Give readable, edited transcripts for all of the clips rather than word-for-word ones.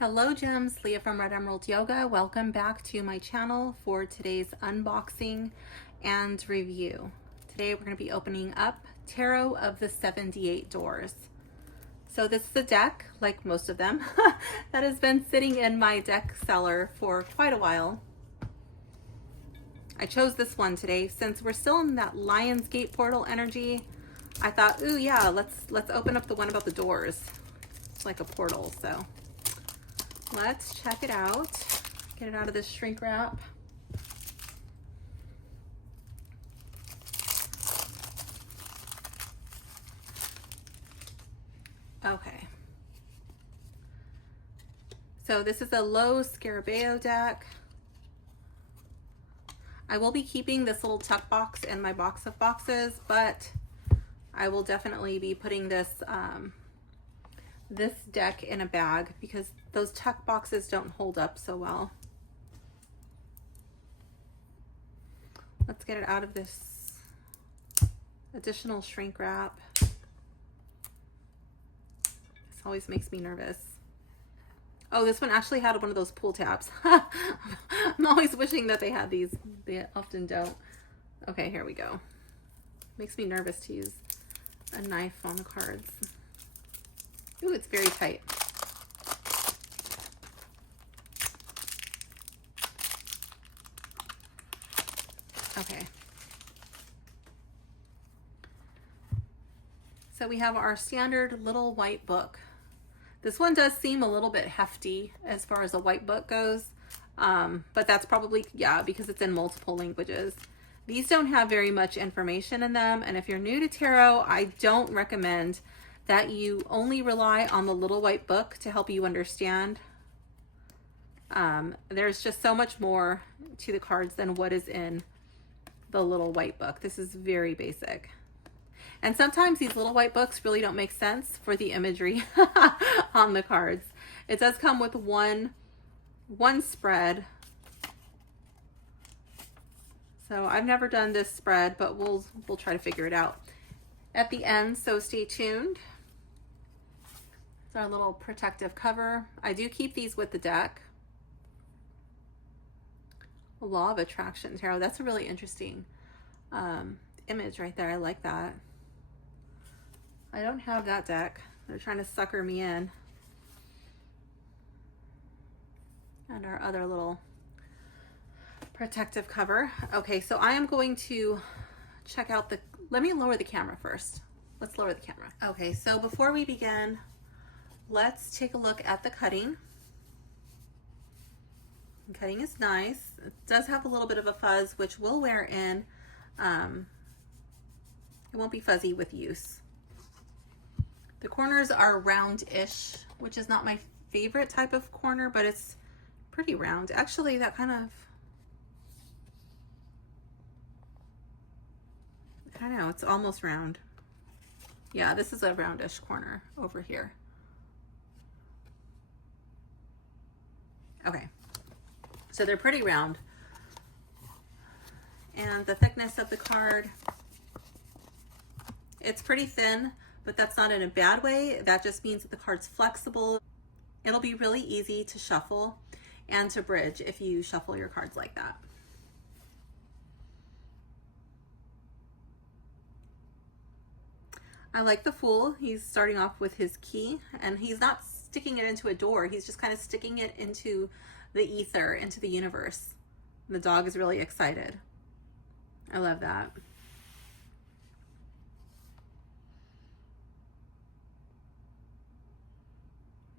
Hello gems, Leah from Red Emerald Yoga. Welcome back to my channel for today's unboxing and review. Today we're going to be opening up Tarot of the 78 Doors. So this is a deck, like most of them, that has been sitting in my deck cellar for quite a while. I chose this one today since we're still in that Lionsgate portal energy. I thought, ooh yeah, let's open up the one about the doors. It's like a portal, so let's check it out. Get it out of this shrink wrap. Okay. So this is a Lo Scarabeo deck. I will be keeping this little tuck box in my box of boxes, but I will definitely be putting this this deck in a bag because those tuck boxes don't hold up so well. Let's get it out of this additional shrink wrap. This always makes me nervous. Oh, this one actually had one of those pull tabs. I'm always wishing that they had these. They often don't. Okay, here we go. Makes me nervous to use a knife on the cards. Ooh, it's very tight. Okay. So we have our standard little white book. This one does seem a little bit hefty as far as a white book goes, but that's probably, yeah, because it's in multiple languages. These don't have very much information in them, and if you're new to tarot, I don't recommend that you only rely on the little white book to help you understand. There's just so much more to the cards than what is in the little white book. This is very basic. And sometimes these little white books really don't make sense for the imagery on the cards. It does come with one spread. So I've never done this spread, but we'll try to figure it out at the end, so stay tuned. It's our little protective cover. I do keep these with the deck. Law of Attraction Tarot. That's a really interesting image right there. I like that. I don't have that deck. They're trying to sucker me in. And our other little protective cover. Okay, so I am going to check out the, let me lower the camera first. Let's lower the camera. Okay, so before we begin, let's take a look at the cutting. The cutting is nice. It does have a little bit of a fuzz, which will wear in. It won't be fuzzy with use. The corners are round-ish, which is not my favorite type of corner, but it's pretty round. Actually, that kind of, I don't know, it's almost round. Yeah, this is a roundish corner over here. Okay, so they're pretty round. And the thickness of the card, it's pretty thin, but that's not in a bad way. That just means that the card's flexible. It'll be really easy to shuffle and to bridge if you shuffle your cards like that. I like the Fool. He's starting off with his key, and he's not sticking it into a door. He's just kind of sticking it into the ether, into the universe. And the dog is really excited. I love that.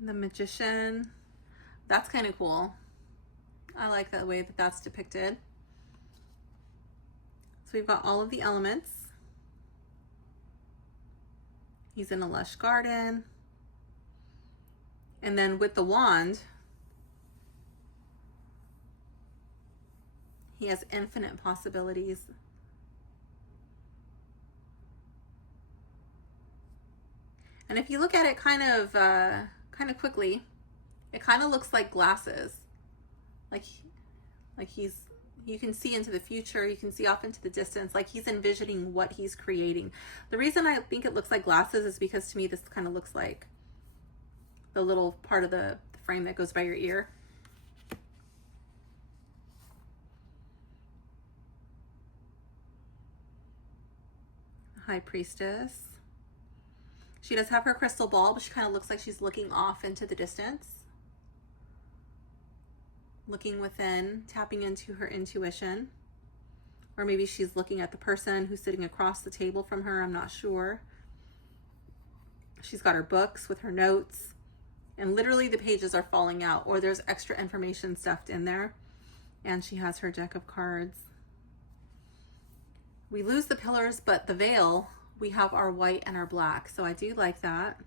The Magician, that's kind of cool. I like the way that that's depicted. So we've got all of the elements. He's in a lush garden. And then with the wand, he has infinite possibilities. And if you look at it kind of quickly, it kind of looks like glasses. Like you can see into the future, you can see off into the distance, like he's envisioning what he's creating. The reason I think it looks like glasses is because to me this kind of looks like the little part of the frame that goes by your ear. High Priestess. She does have her crystal ball, but she kind of looks like she's looking off into the distance. Looking within, tapping into her intuition. Or maybe she's looking at the person who's sitting across the table from her, I'm not sure. She's got her books with her notes, and literally the pages are falling out, or there's extra information stuffed in there. And she has her deck of cards. We lose the pillars, but the veil, we have our white and our black. So I do like that.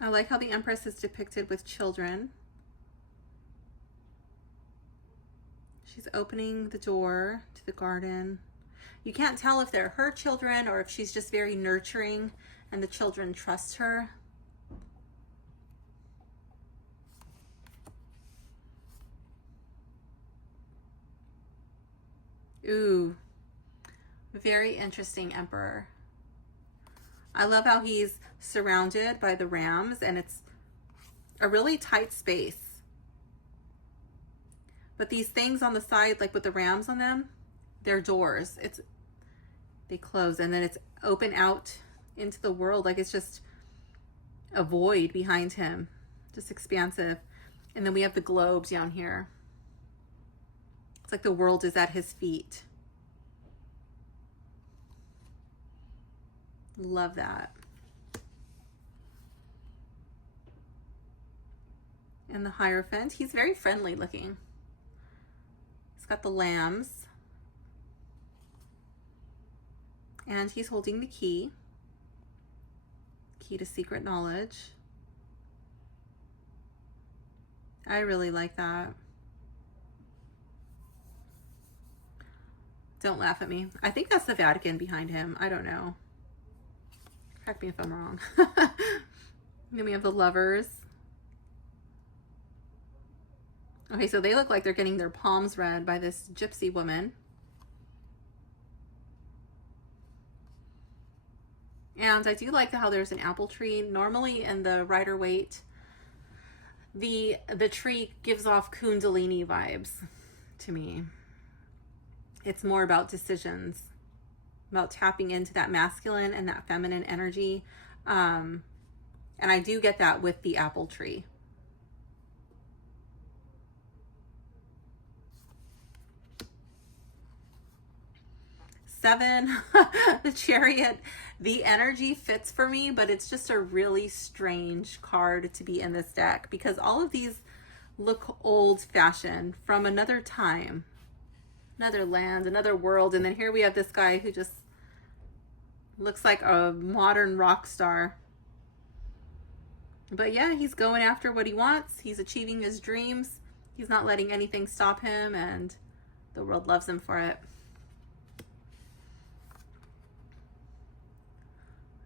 I like how the Empress is depicted with children. She's opening the door to the garden. You can't tell if they're her children or if she's just very nurturing and the children trust her. Ooh, very interesting Emperor. I love how he's surrounded by the rams and it's a really tight space. But these things on the side, like with the rams on them, they're doors. They close and then it's open out into the world. Like it's just a void behind him, just expansive. And then we have the globes down here. It's like the world is at his feet. Love that. And the Hierophant, he's very friendly looking. He's got the lambs. And he's holding the key. Key to secret knowledge. I really like that. Don't laugh at me. I think that's the Vatican behind him. I don't know. Correct me if I'm wrong. Then we have the Lovers. Okay, so they look like they're getting their palms read by this gypsy woman. And I do like how there's an apple tree. Normally in the Rider-Waite, the tree gives off Kundalini vibes to me. It's more about decisions, about tapping into that masculine and that feminine energy. And I do get that with the apple tree. 7, the Chariot. The energy fits for me, but it's just a really strange card to be in this deck because all of these look old-fashioned, from another time, another land, another world. And then here we have this guy who just looks like a modern rock star. But yeah, he's going after what he wants. He's achieving his dreams. He's not letting anything stop him, and the world loves him for it.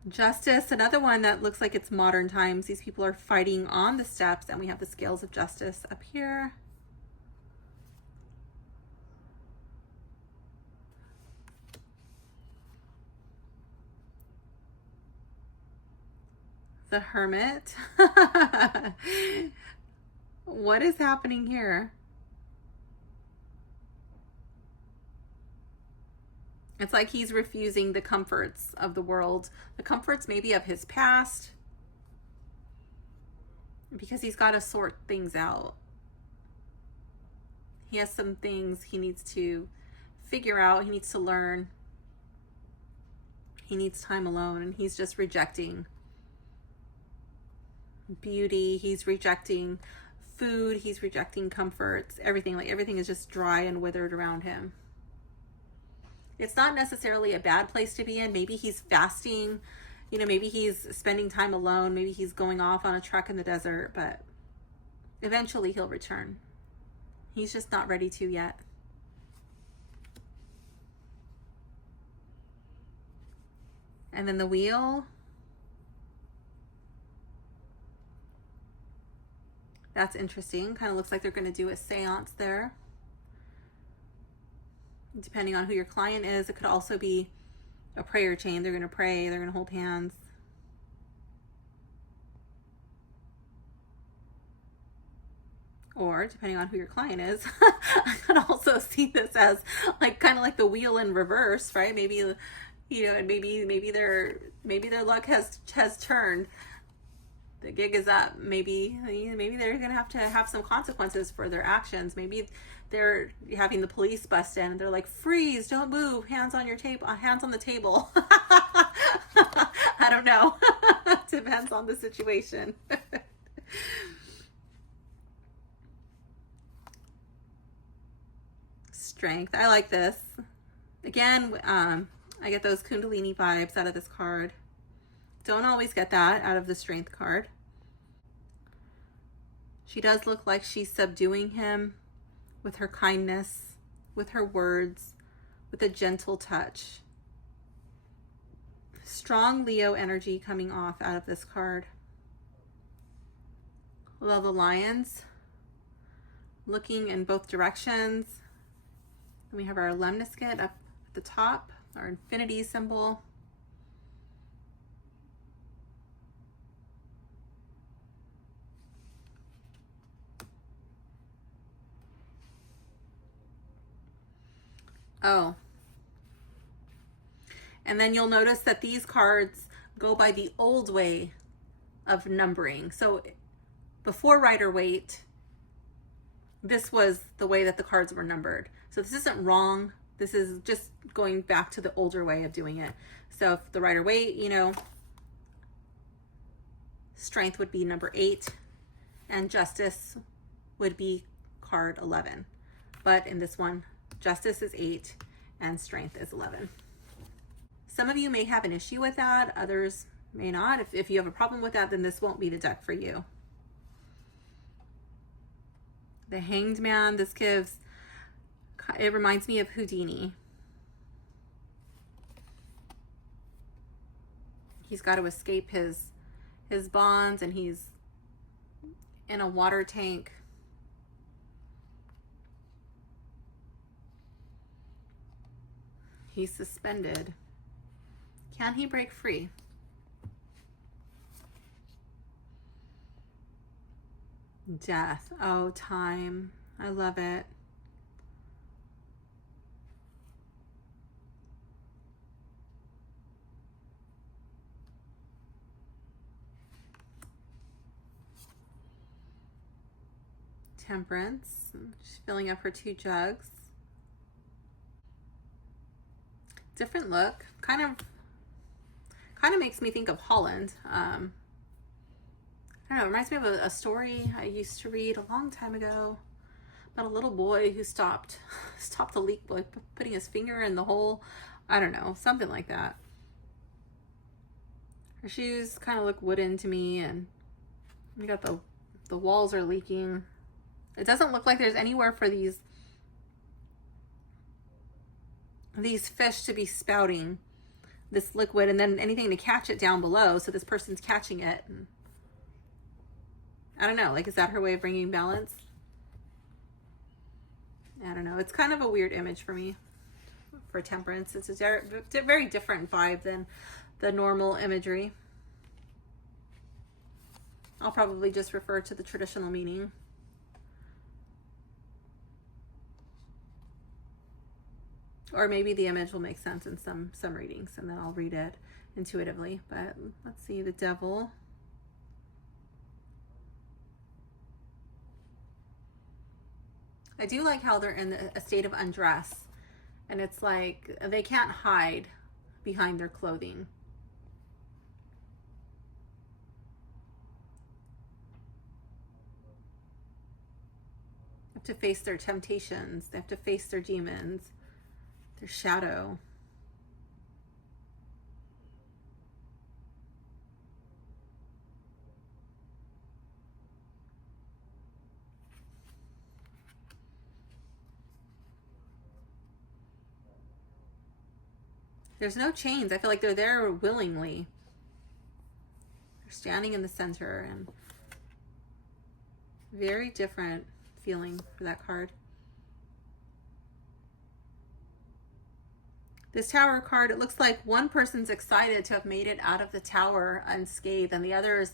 Justice, another one that looks like it's modern times. These people are fighting on the steps, and we have the scales of justice up here. The Hermit. What is happening here? It's like he's refusing the comforts of the world, the comforts maybe of his past, because he's got to sort things out. He has some things he needs to figure out. He needs to learn. He needs time alone, and he's just rejecting beauty. He's rejecting food. He's rejecting comforts, everything. Like everything is just dry and withered around him. It's not necessarily a bad place to be in. Maybe he's fasting, you know, maybe he's spending time alone. Maybe he's going off on a trek in the desert, but eventually he'll return. He's just not ready to yet. And then the Wheel. That's interesting. Kind of looks like they're going to do a seance there. Depending on who your client is, it could also be a prayer chain. They're going to pray, they're going to hold hands. Or depending on who your client is, I could also see this as like kind of like the wheel in reverse, right? Maybe, you know, and maybe their luck has turned. The gig is up. Maybe they're gonna have some consequences for their actions. Maybe they're having the police bust in and they're like, freeze, don't move, hands on your table, hands on the table. I don't know. Depends on the situation. Strength. I like this. Again, I get those Kundalini vibes out of this card. Don't always get that out of the Strength card. She does look like she's subduing him with her kindness, with her words, with a gentle touch. Strong Leo energy coming off out of this card. Love the lions looking in both directions. And we have our lemniscate up at the top, our infinity symbol. Oh. And then you'll notice that these cards go by the old way of numbering. So before Rider-Waite, this was the way that the cards were numbered. So this isn't wrong. This is just going back to the older way of doing it. So if the Rider-Waite, you know, Strength would be number 8 and Justice would be card 11. But in this one, Justice is 8 and Strength is 11. Some of you may have an issue with that. Others may not. If you have a problem with that, then this won't be the deck for you. The Hanged Man, this gives, it reminds me of Houdini. He's got to escape his bonds and he's in a water tank. He's suspended. Can he break free? Death. Oh, time. I love it. Temperance. She's filling up her 2 jugs. Different look. Kind of makes me think of Holland. I don't know, it reminds me of a story I used to read a long time ago about a little boy who stopped the leak by putting his finger in the hole. I don't know, something like that. Her shoes kind of look wooden to me, and we got the walls are leaking. It doesn't look like there's anywhere for these fish to be spouting this liquid and then anything to catch it down below. So this person's catching it. And I don't know, like, is that her way of bringing balance? I don't know. It's kind of a weird image for me for Temperance. It's a very different vibe than the normal imagery. I'll probably just refer to the traditional meaning. Or maybe the image will make sense in some readings, and then I'll read it intuitively. But let's see, the Devil. I do like how they're in a state of undress, and it's like they can't hide behind their clothing. They have to face their temptations. They have to face their demons, their shadow. There's no chains. I feel like they're there willingly. They're standing in the center, and very different feeling for that card. This Tower card, it looks like one person's excited to have made it out of the Tower unscathed, and the others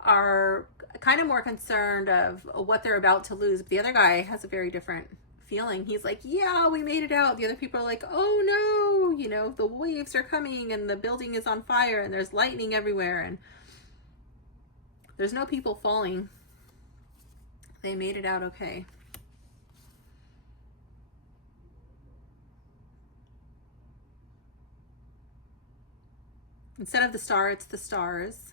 are kind of more concerned of what they're about to lose. But the other guy has a very different feeling. He's like, yeah, we made it out. The other people are like, oh no, you know, the waves are coming and the building is on fire and there's lightning everywhere and there's no people falling. They made it out okay. Instead of the star, it's the stars.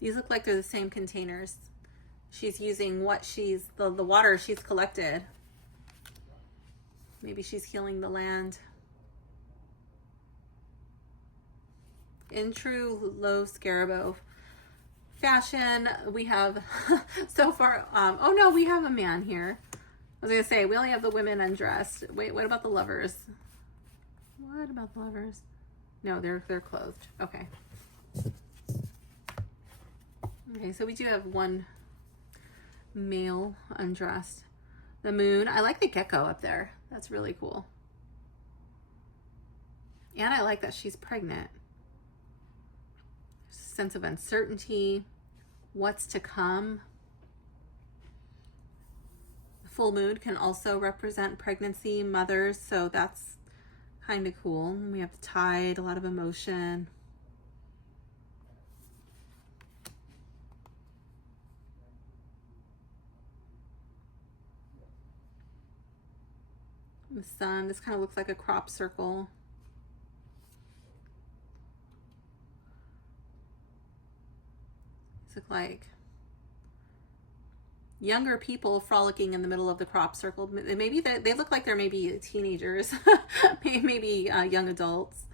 These look like they're the same containers. She's using what the water she's collected. Maybe she's healing the land. In true Lo Scarabeo fashion, we have so far, oh no, we have a man here. I was gonna say, we only have the women undressed. Wait, what about the lovers? What about the lovers? No, they're clothed. Okay. Okay, so we do have one male undressed. The moon, I like the gecko up there. That's really cool. And I like that she's pregnant. Sense of uncertainty, what's to come. The full moon can also represent pregnancy, mothers, so that's kind of cool. We have the tide, a lot of emotion. The sun, this kind of looks like a crop circle. These look like younger people frolicking in the middle of the crop circle. Maybe they look like they're maybe teenagers, maybe young adults.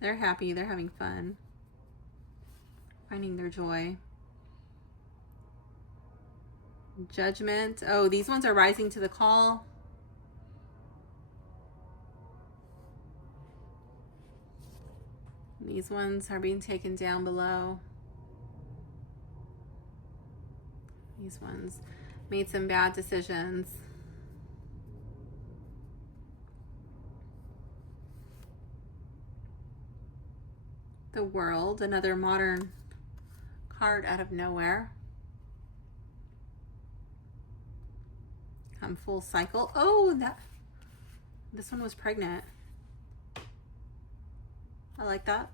They're happy, they're having fun, finding their joy. Judgment. Oh, these ones are rising to the call. These ones are being taken down below. These ones made some bad decisions. The World, another modern card out of nowhere. Come full cycle. Oh, this one was pregnant. I like that.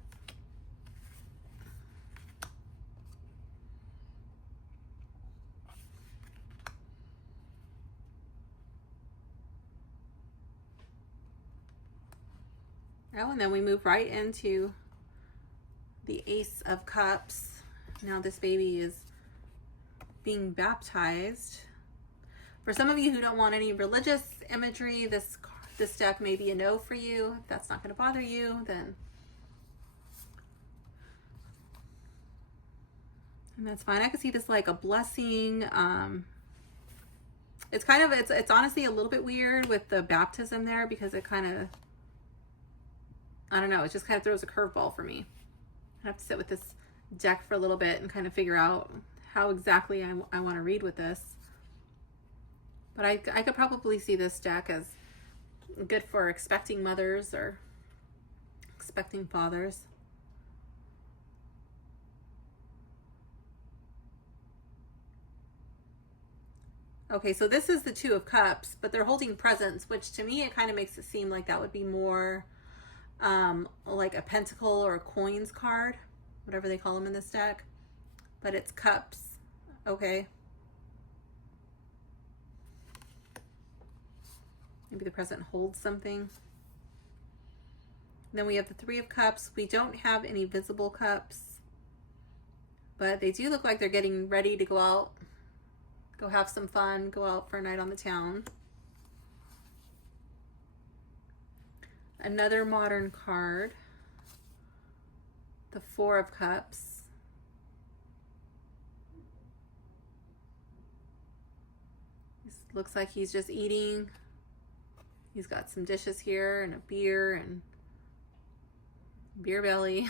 Oh, and then we move right into the Ace of Cups. Now this baby is being baptized. For some of you who don't want any religious imagery, this deck may be a no for you. If that's not going to bother you, then and that's fine. I could see this like a blessing. It's kind of, it's honestly a little bit weird with the baptism there because it kind of, I don't know, it just kind of throws a curveball for me. I have to sit with this deck for a little bit and kind of figure out how exactly I want to read with this. But I could probably see this deck as good for expecting mothers or expecting fathers. Okay, so this is the Two of Cups, but they're holding presents, which to me, it kind of makes it seem like that would be more like a pentacle or a coins card, whatever they call them in this deck. But it's cups, okay. Maybe the present holds something. Then we have the Three of Cups. We don't have any visible cups, but they do look like they're getting ready to go out, go have some fun, go out for a night on the town. Another modern card, the Four of Cups. Looks like he's just eating. He's got some dishes here and a beer and beer belly.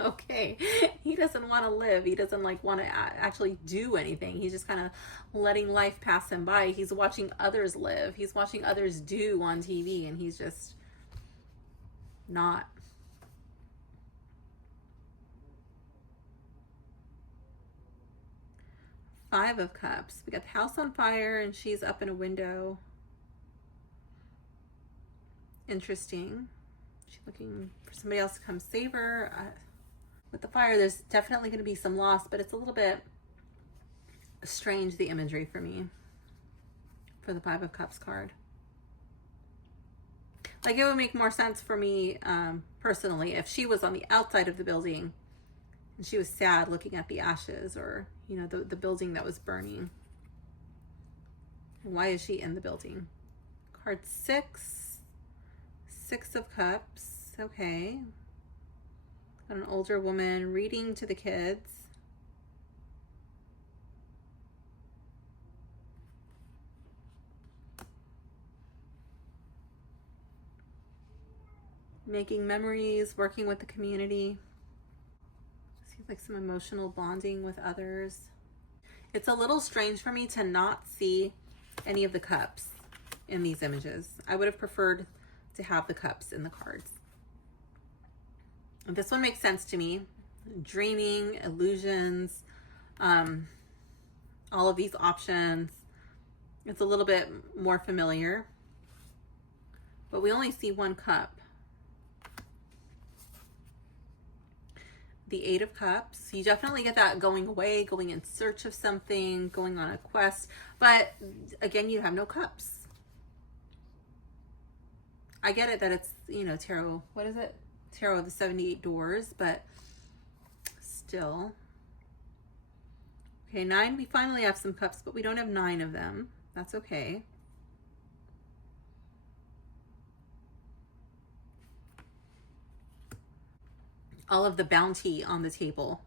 Okay, he doesn't want to live. He doesn't like want to actually do anything. He's just kind of letting life pass him by. He's watching others live. He's watching others do on TV, and he's just not. Five of Cups. We got the house on fire and she's up in a window. Interesting. She's looking for somebody else to come save her. With the fire, there's definitely going to be some loss, but it's a little bit strange, the imagery for me, for the Five of Cups card. Like, it would make more sense for me personally if she was on the outside of the building and she was sad looking at the ashes, or, you know, the building that was burning. Why is she in the building? Card 6. 6 of Cups. Okay. Got an older woman reading to the kids. Making memories, working with the community. Seems like some emotional bonding with others. It's a little strange for me to not see any of the cups in these images. I would have preferred to have the cups in the cards. This one makes sense to me. Dreaming, illusions, all of these options. It's a little bit more familiar, but we only see one cup. The 8 of Cups. You definitely get that going away, going in search of something, going on a quest. But again, you have no cups. I get it that it's, you know, tarot. What is it? Tarot of the 78 doors, but still. Okay, 9. We finally have some cups, but we don't have 9 of them. That's okay. All of the bounty on the table.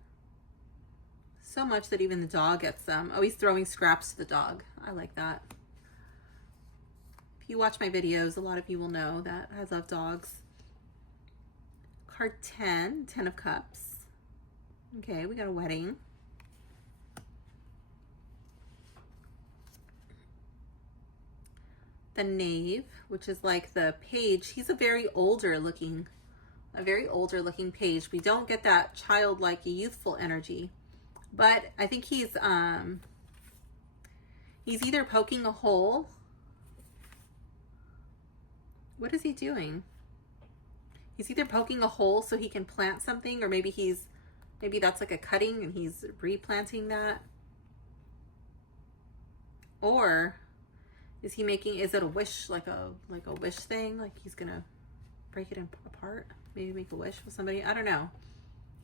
So much that even the dog gets some. Oh, he's throwing scraps to the dog. I like that. If you watch my videos, a lot of you will know that I love dogs. Card 10, 10 of Cups. Okay, we got a wedding. The Knave, which is like the page. He's a very older looking page. We don't get that childlike, youthful energy, but I think he's either poking a hole. What is he doing? He's either poking a hole so he can plant something, or maybe that's like a cutting and he's replanting that. Or is it a wish, like a wish thing? Like he's gonna break it apart? Maybe make a wish with somebody? I don't know.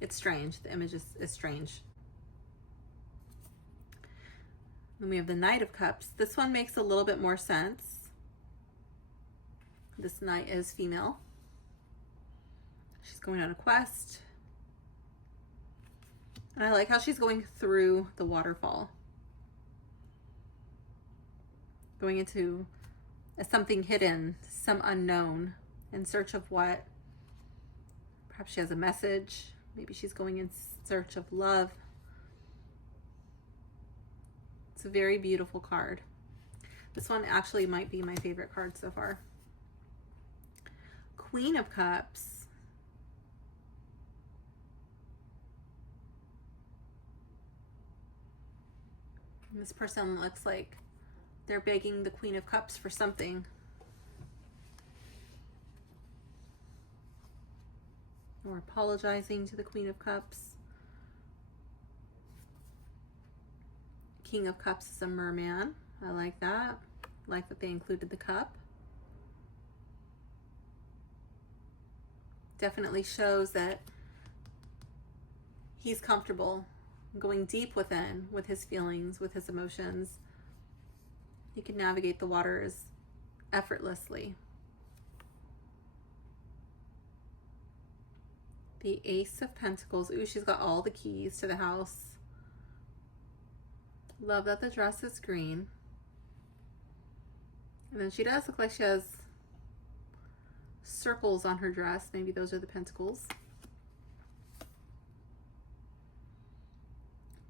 It's strange. The image is strange. Then we have the Knight of Cups. This one makes a little bit more sense. This knight is female. She's going on a quest. And I like how she's going through the waterfall. Going into something hidden, some unknown, in search of what? Perhaps she has a message. Maybe she's going in search of love. It's a very beautiful card. This one actually might be my favorite card so far. Queen of Cups. And this person looks like they're begging the Queen of Cups for something. Or apologizing to the Queen of Cups. King of Cups is a merman. I like that. I like that they included the cup. Definitely shows that he's comfortable going deep within with his feelings, with his emotions. He can navigate the waters effortlessly. The Ace of Pentacles. Ooh, she's got all the keys to the house. Love that the dress is green. And then she does look like she has circles on her dress. Maybe those are the pentacles.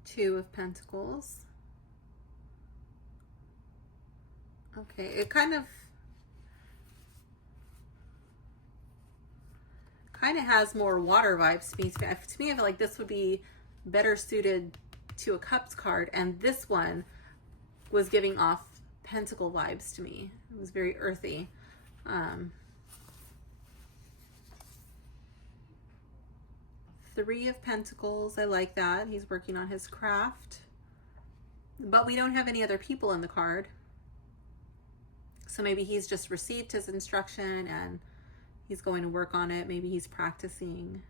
Two of Pentacles. Okay, it kind of has more water vibes to me. To me, I feel like this would be better suited to a Cups card, and this one was giving off Pentacle vibes to me. It was very earthy. Three of Pentacles, I like that. He's working on his craft. But we don't have any other people in the card. So maybe he's just received his instruction and he's going to work on it. Maybe he's practicing.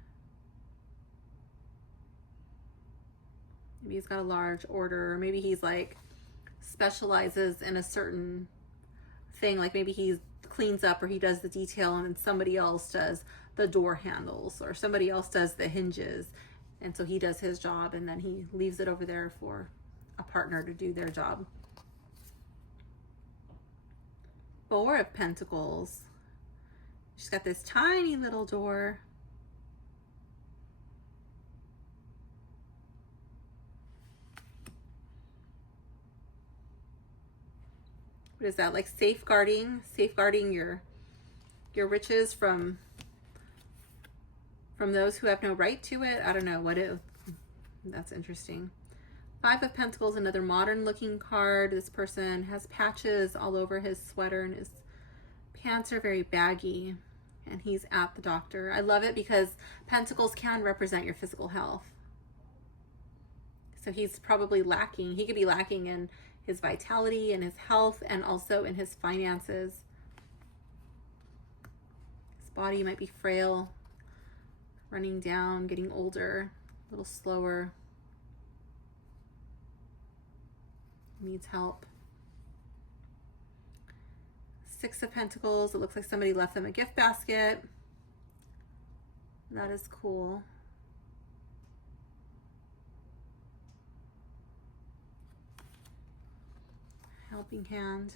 Maybe he's got a large order. Maybe he's like specializes in a certain thing. Like maybe he cleans up or he does the detail and then somebody else does the door handles or somebody else does the hinges. And so he does his job and then he leaves it over there for a partner to do their job. Four of Pentacles. She's got this tiny little door. What is that? Like safeguarding your riches from those who have no right to it. I don't know what it. That's interesting. Five of Pentacles, another modern looking card. This person has patches all over his sweater and his pants are very baggy and he's at the doctor. I love it because Pentacles can represent your physical health. So he's probably lacking. He could be lacking in his vitality and his health and also in his finances. His body might be frail, running down, getting older, a little slower. Needs help. Six of Pentacles. It looks like somebody left them a gift basket. That is cool. Helping hand.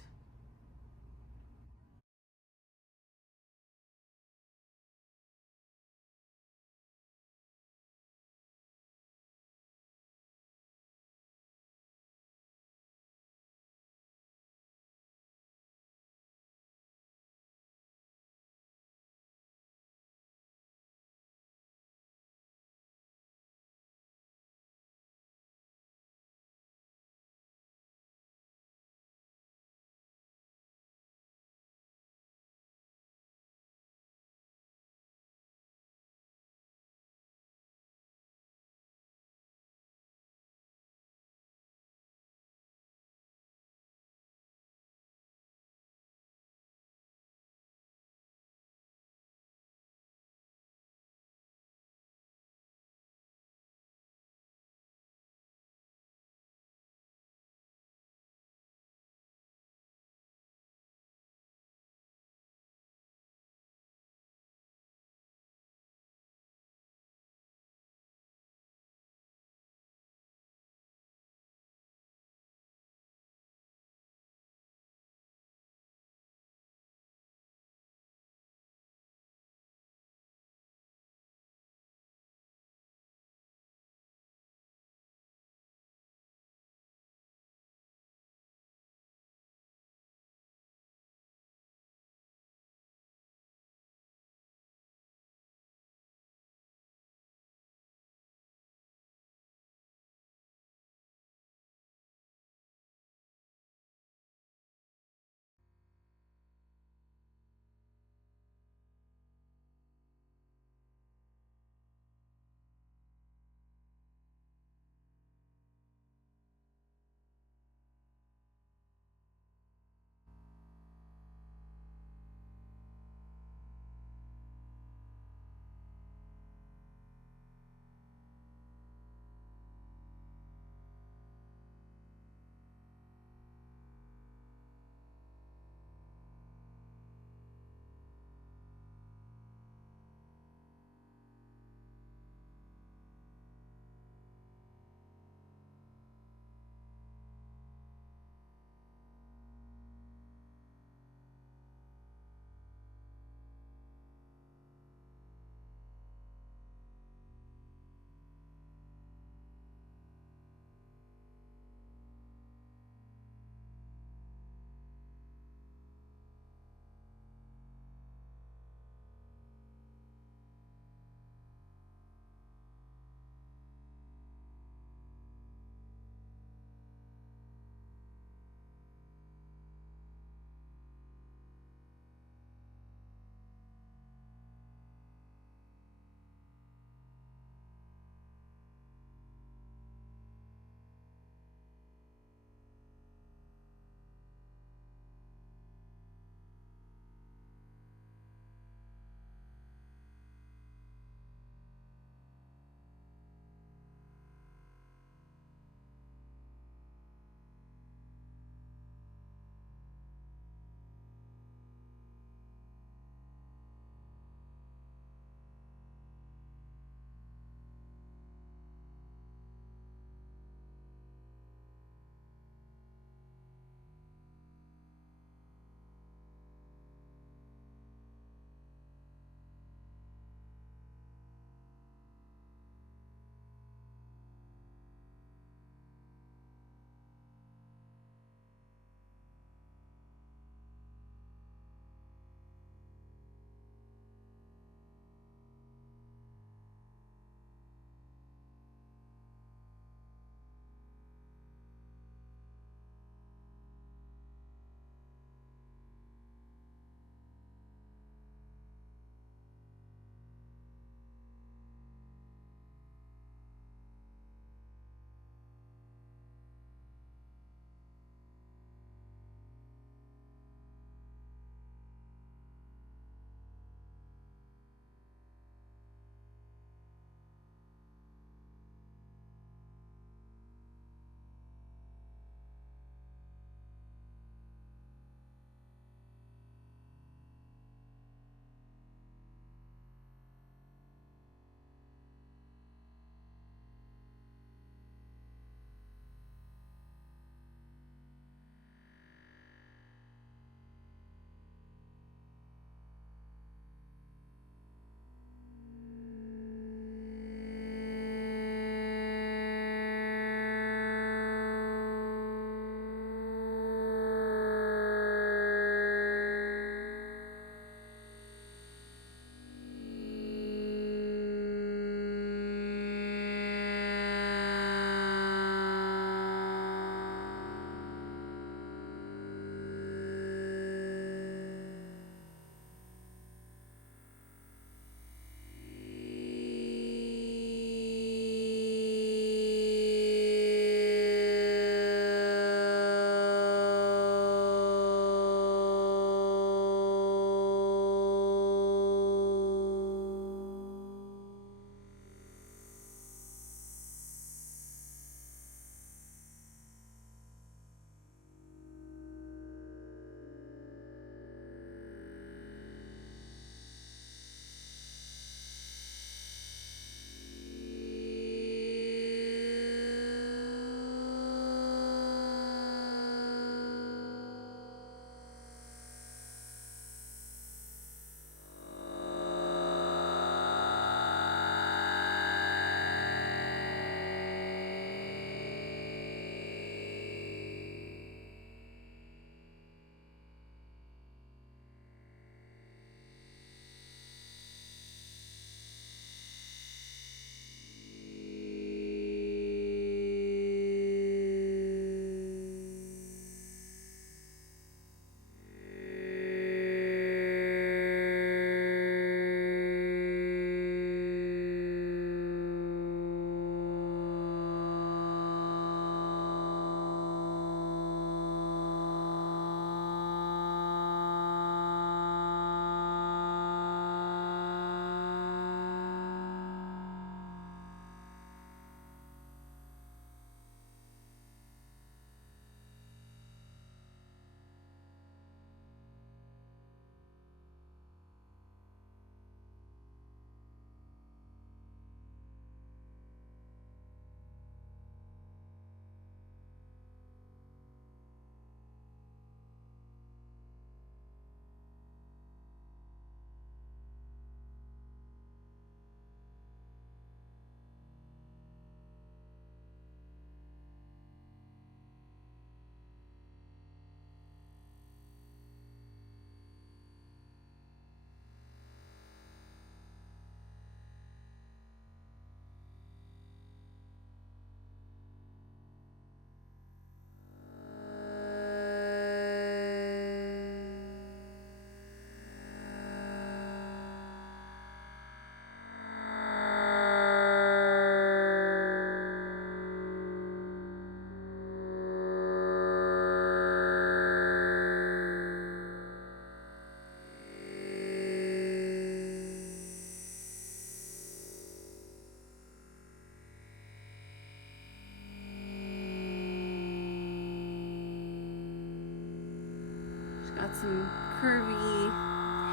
some curvy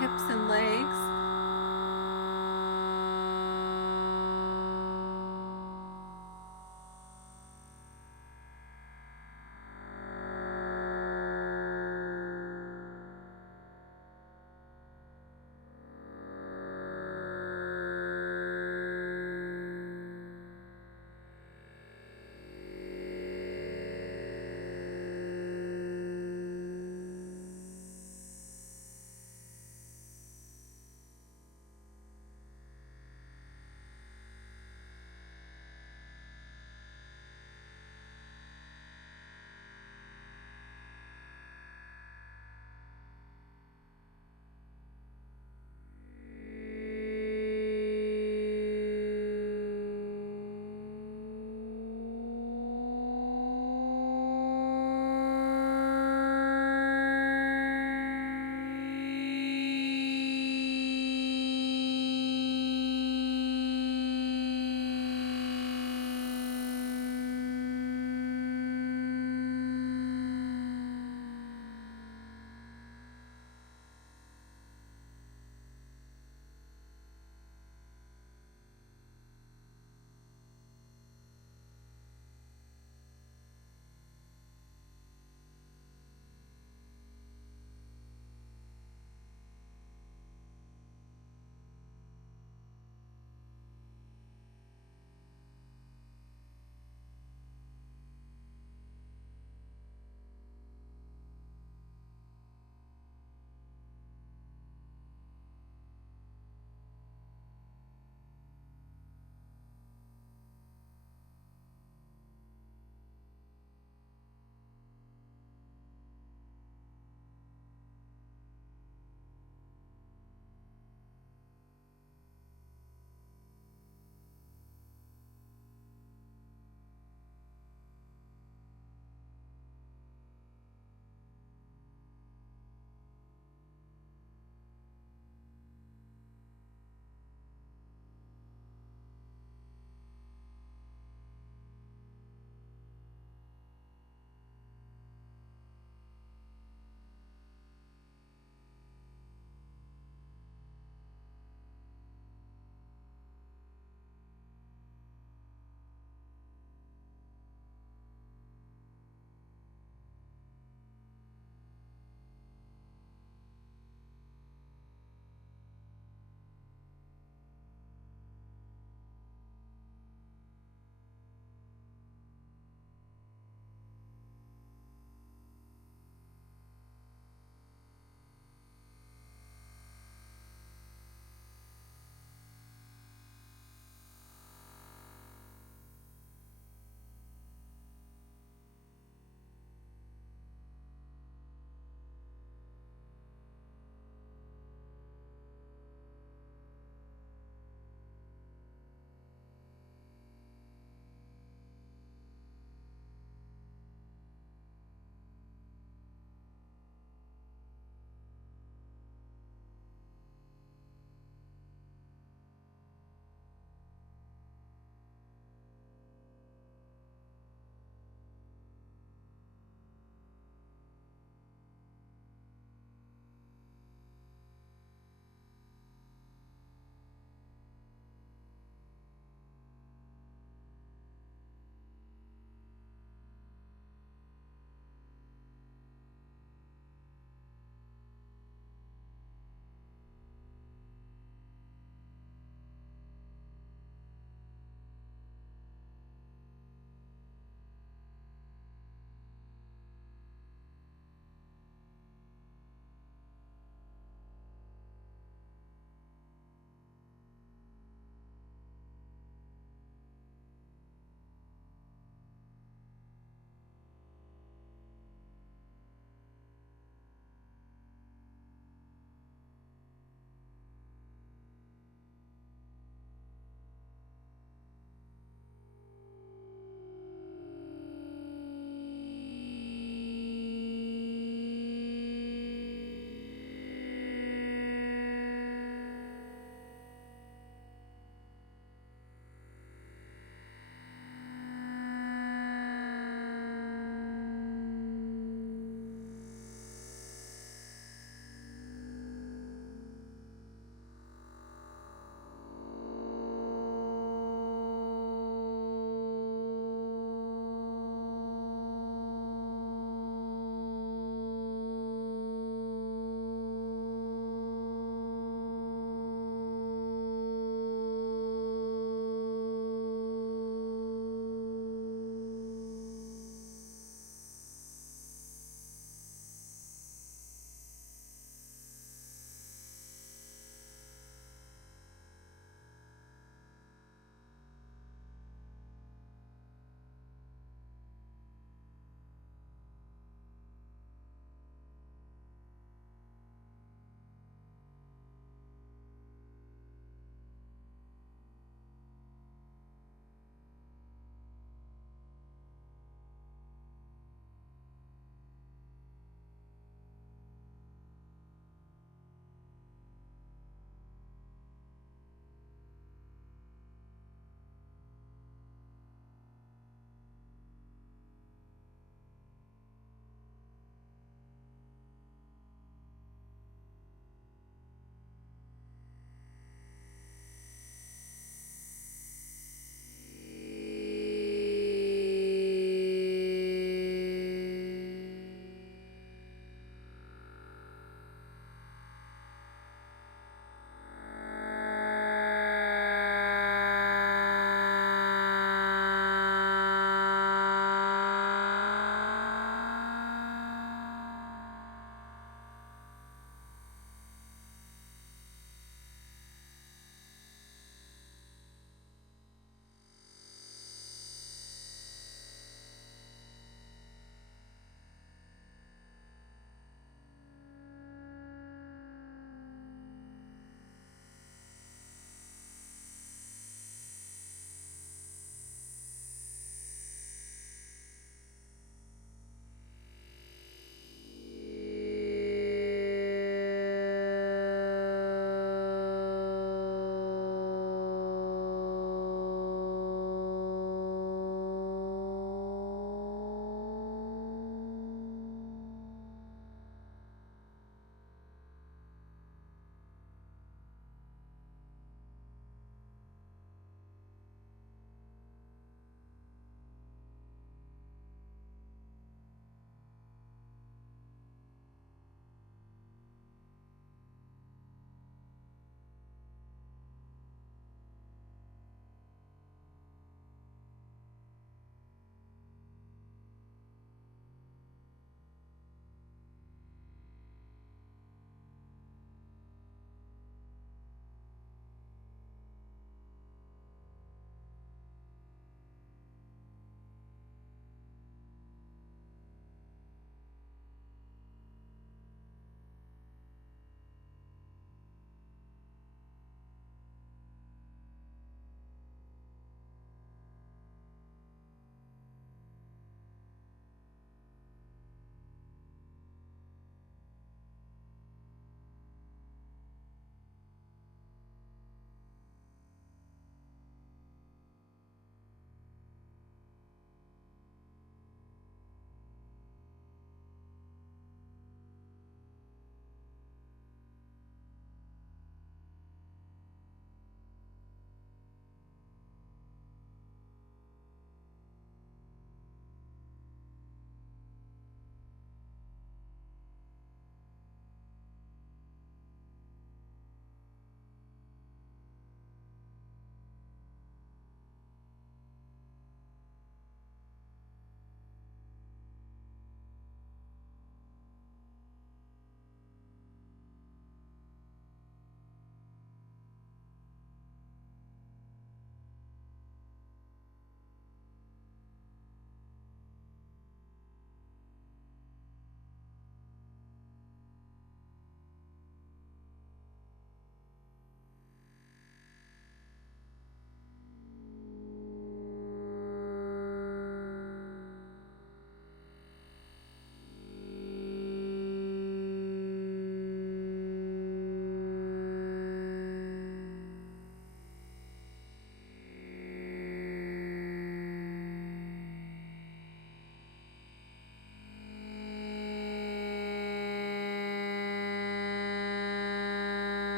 hips and legs.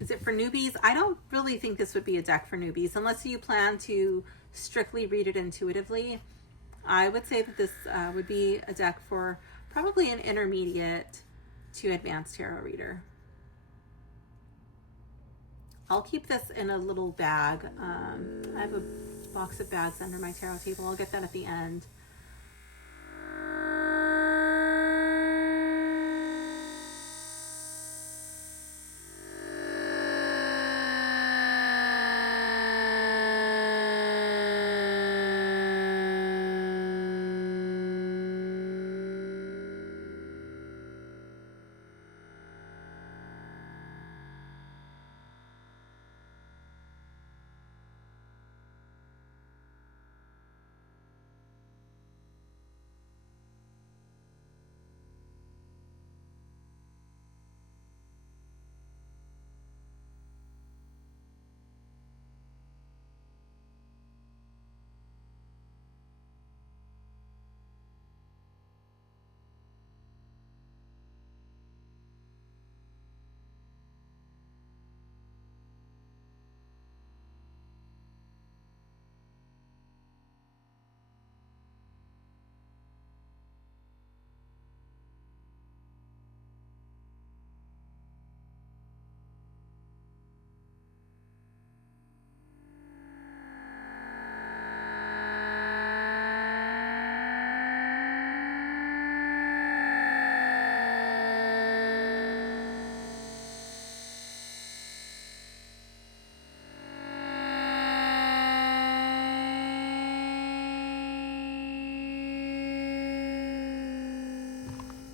Is it for newbies? I don't really think this would be a deck for newbies unless you plan to strictly read it intuitively. I would say that this would be a deck for probably an intermediate to advanced tarot reader. I'll keep this in a little bag. I have a box of bags under my tarot table. I'll get that at the end.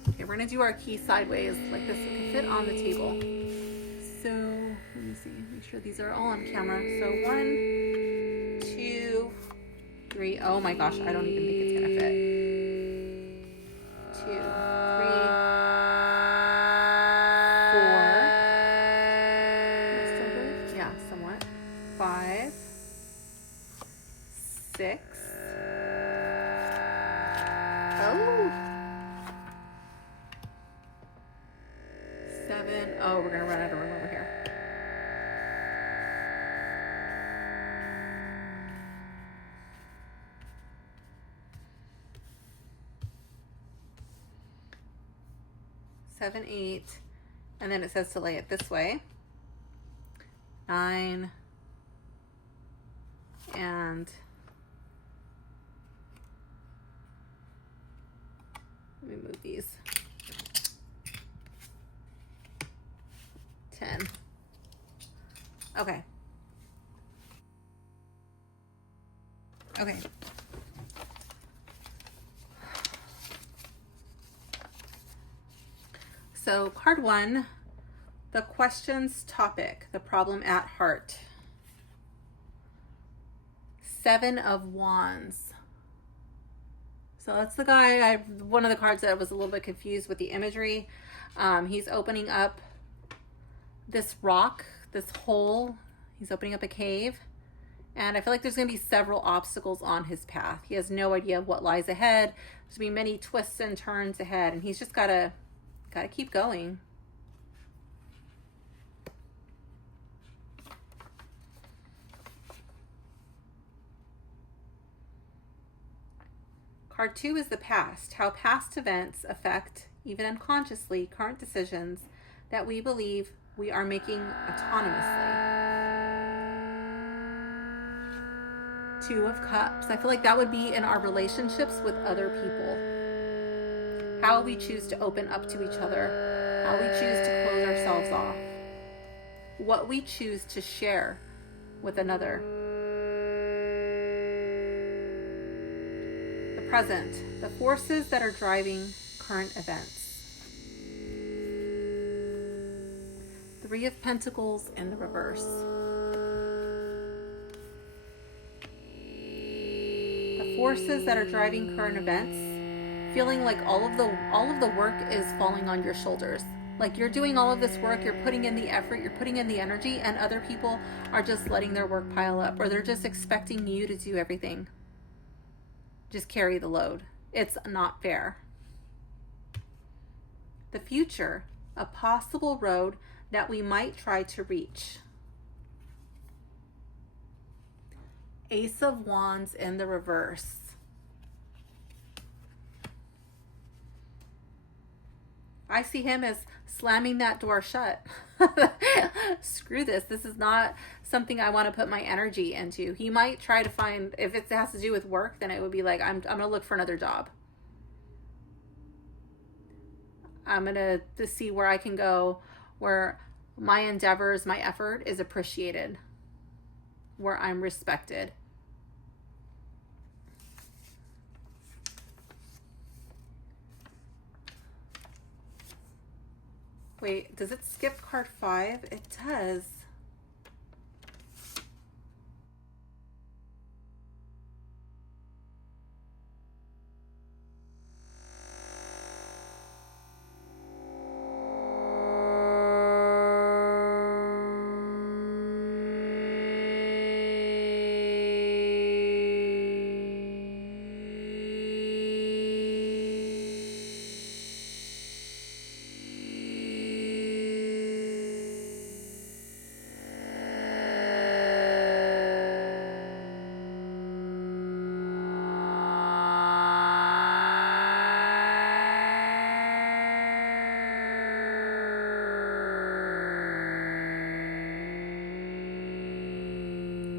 Okay, we're gonna do our key sideways like this so it can fit on the table. So let me see, make sure these are all on camera. So 1, 2, 3. Oh my gosh, I don't even think it's gonna fit. 2, 3, 4. That's still good? Yeah, somewhat. 5, 6. Oh. 7. Oh, we're gonna run out of room over here. 7, 8, and then it says to lay it this way. 9, and let me move these. 10. Okay. Okay. So card 1, the questions topic, the problem at heart. 7 of Wands. So that's the guy, one of the cards that I was a little bit confused with the imagery. He's opening up this rock, this hole. He's opening up a cave. And I feel like there's going to be several obstacles on his path. He has no idea what lies ahead. There's going to be many twists and turns ahead. And he's just got to keep going. Card 2 is the past, how past events affect, even unconsciously, current decisions that we believe we are making autonomously. 2 of Cups. I feel like that would be in our relationships with other people. How we choose to open up to each other. How we choose to close ourselves off. What we choose to share with another. The present. The forces that are driving current events. 3 of Pentacles in the reverse. The forces that are driving current events, feeling like all of the work is falling on your shoulders. Like you're doing all of this work, you're putting in the effort, you're putting in the energy, and other people are just letting their work pile up, or they're just expecting you to do everything. Just carry the load. It's not fair. The future, a possible road that we might try to reach. Ace of Wands in the reverse. I see him as slamming that door shut. Screw this. This is not something I want to put my energy into. He might try to find, if it has to do with work, then it would be like, I'm going to look for another job. I'm going to see where I can go, where my endeavors, my effort is appreciated, where I'm respected. Wait, does it skip card 5? It does.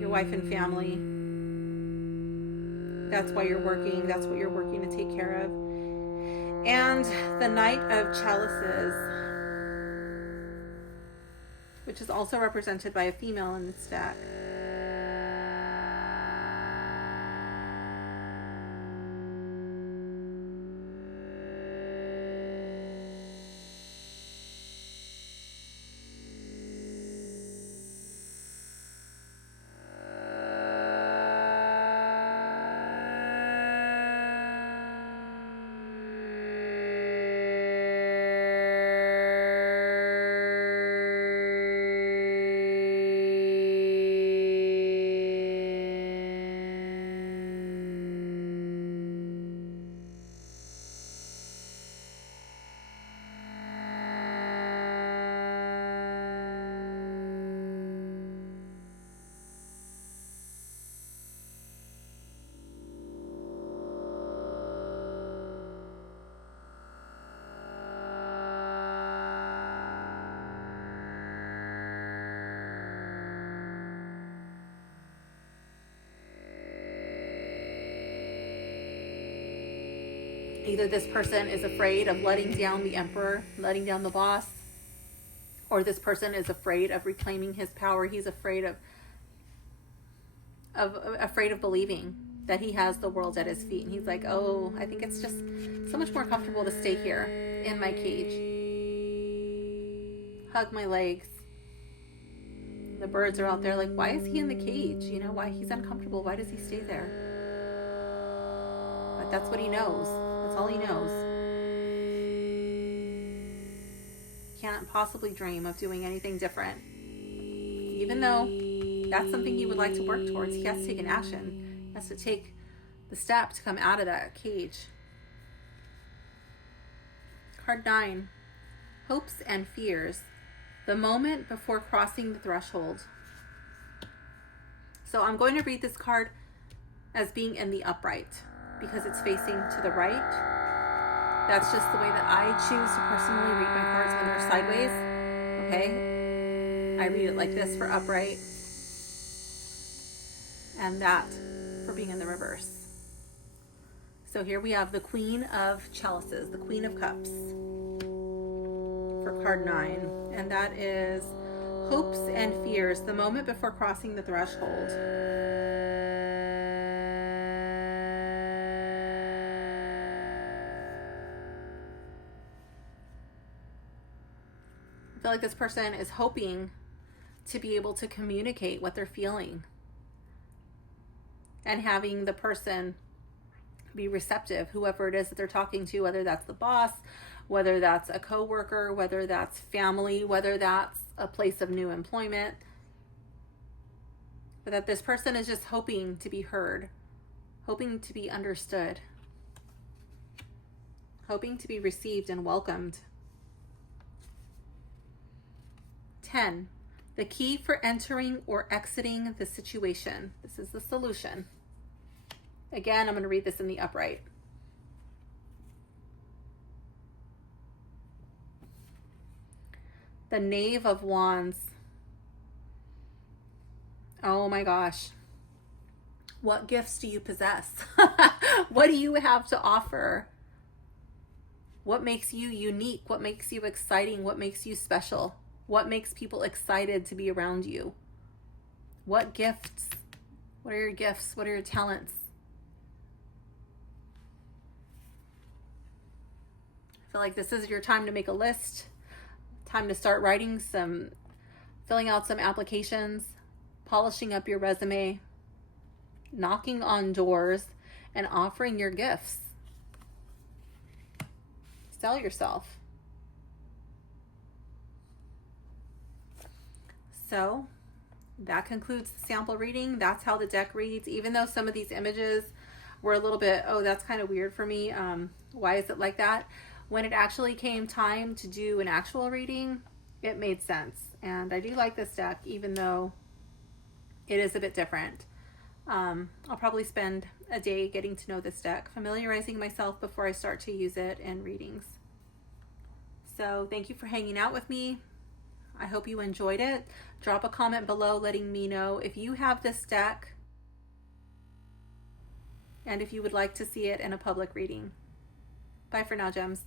Wife and family. That's why you're working. That's what you're working to take care of. And the Knight of Chalices, which is also represented by a female in this deck. Either this person is afraid of letting down the emperor, letting down the boss, or this person is afraid of reclaiming his power. He's afraid of believing that he has the world at his feet. And he's like, oh, I think it's just so much more comfortable to stay here in my cage. Hug my legs. The birds are out there like, why is he in the cage? You know, why he's uncomfortable. Why does he stay there? But that's what he knows. That's all he knows. Can't possibly dream of doing anything different. Even though that's something he would like to work towards, he has to take an action. He has to take the step to come out of that cage. Card 9. Hopes and fears. The moment before crossing the threshold. So I'm going to read this card as being in the upright because it's facing to the right. That's just the way that I choose to personally read my cards when they're sideways. Okay? I read it like this for upright, and that for being in the reverse. So here we have the Queen of Chalices, the Queen of Cups for card 9. And that is hopes and fears, the moment before crossing the threshold. I feel like this person is hoping to be able to communicate what they're feeling and having the person be receptive, whoever it is that they're talking to, whether that's the boss, whether that's a coworker, whether that's family, whether that's a place of new employment. But that this person is just hoping to be heard, hoping to be understood, hoping to be received and welcomed. 10. The key for entering or exiting the situation. This is the solution. Again, I'm going to read this in the upright. The Knave of Wands. Oh my gosh. What gifts do you possess? What do you have to offer? What makes you unique? What makes you exciting? What makes you special? What makes people excited to be around you? What gifts? What are your gifts? What are your talents? I feel like this is your time to make a list. Time to start writing filling out some applications, polishing up your resume, knocking on doors, and offering your gifts. Sell yourself. So that concludes the sample reading. That's how the deck reads. Even though some of these images were a little bit, oh, that's kind of weird for me. Why is it like that? When it actually came time to do an actual reading, it made sense. And I do like this deck, even though it is a bit different. I'll probably spend a day getting to know this deck, familiarizing myself before I start to use it in readings. So thank you for hanging out with me. I hope you enjoyed it. Drop a comment below letting me know if you have this deck and if you would like to see it in a public reading. Bye for now, gems.